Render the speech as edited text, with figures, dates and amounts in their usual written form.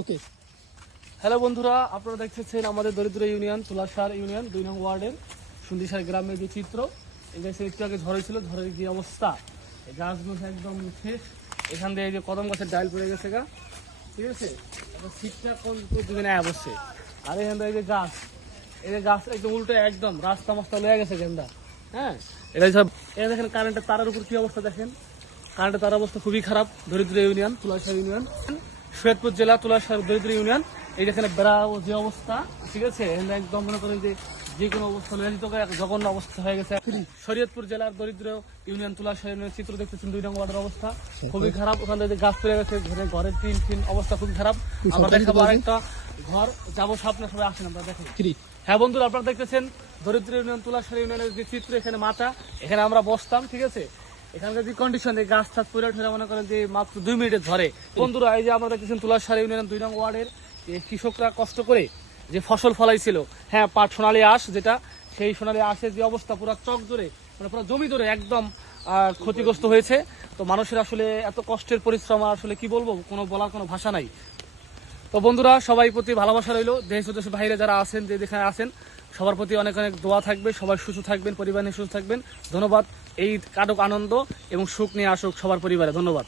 ওকে। Hello বন্ধুরা, আপনারা দেখতেছেন আমাদের দরিদ্র ইউনিয়ন তুলাসার ইউনিয়ন 2 নং ওয়ার্ডের সুন্দিসার গ্রামের যে চিত্র। এই যে একটু আগে ঝড় হয়েছিল, ঝড়ের যে অবস্থা, এই গাছগুলো একদম শেষ। এখান দিয়ে এই যে কদম গাছের ডাল পড়ে গেছে গা, ঠিক আছে। এখন শীতটা কোন দিকে নেয় বসছে। আর এখান থেকে এই যে গাছ একদম উল্টো, একদম রাস্তা মাস্তা লয়ে গেছে গেন্দা। হ্যাঁ, এটা সব। এটা দেখেন কারেন্টের তারের উপর কি অবস্থা দেখেন। কারেন্টের তার অবস্থা খুবই খারাপ। দরিদ্র ইউনিয়ন তুলাসার ইউনিয়ন, সৈয়দপুর জেলা তুলাসার দরিদ্র ইউনিয়ন। এই দেখেন বেড়া যে অবস্থা, ঠিক আছে। একদম মনে করেন যে কোনো অবস্থা জঘন্য অবস্থা হয়ে গেছে। শরীয়তপুর জেলার দরিদ্র ইউনিয়ন তুলাসার ইউনিয়ন চিত্র দেখতেছেন 2 নং ওয়ার্ডের অবস্থা খুবই খারাপ। ওখান থেকে গাছ পড়ে গেছে, ঘরের টিন অবস্থা খুবই খারাপ। আমরা দেখাবো আরেকটা ঘর, যাবো সামনে, সবাই আসেন আমরা দেখেন। হ্যাঁ বন্ধুরা, আপনারা দেখতেছেন দরিদ্র ইউনিয়ন তুলাসার ইউনিয়নের যে চিত্র। এখানে মাচা, এখানে আমরা বসতাম, ঠিক আছে। এখানকার যে কন্ডিশন, এই গাছ টাছ পরে ঠেলে মনে করেন যে মাত্র 2 মিনিটে ঝরে। বন্ধুরা, এই যে আমরা দেখতেছেন তুলাসার ইউনিয়ন 2 নং ওয়ার্ডের কৃষকরা কষ্ট করে যে ফসল ফলাইছিল, হ্যাঁ পাট সোনালী আঁশ যেটা, সেই সোনালী আঁশের যে অবস্থা পুরো চক ধরে, মানে পুরো জমি ধরে একদম ক্ষতিগ্রস্ত হয়েছে। তো মানুষের আসলে এত কষ্টের পরিশ্রম, আসলে কি বলবো, বলার কোনো ভাষা নাই। তো বন্ধুরা, সবাই প্রতি ভালোবাসা রইল। দেশ ও দেশের বাইরে যারা আছেন, যে যেখানে আছেন, সবার প্রতি অনেক অনেক দোয়া থাকবে। সবাই সুস্থ থাকবেন, পরিবার নিয়ে সুস্থ থাকবেন। ধন্যবাদ। এই কাটক আনন্দ এবং সুখ নিয়ে আসুক সবার পরিবারে। ধন্যবাদ।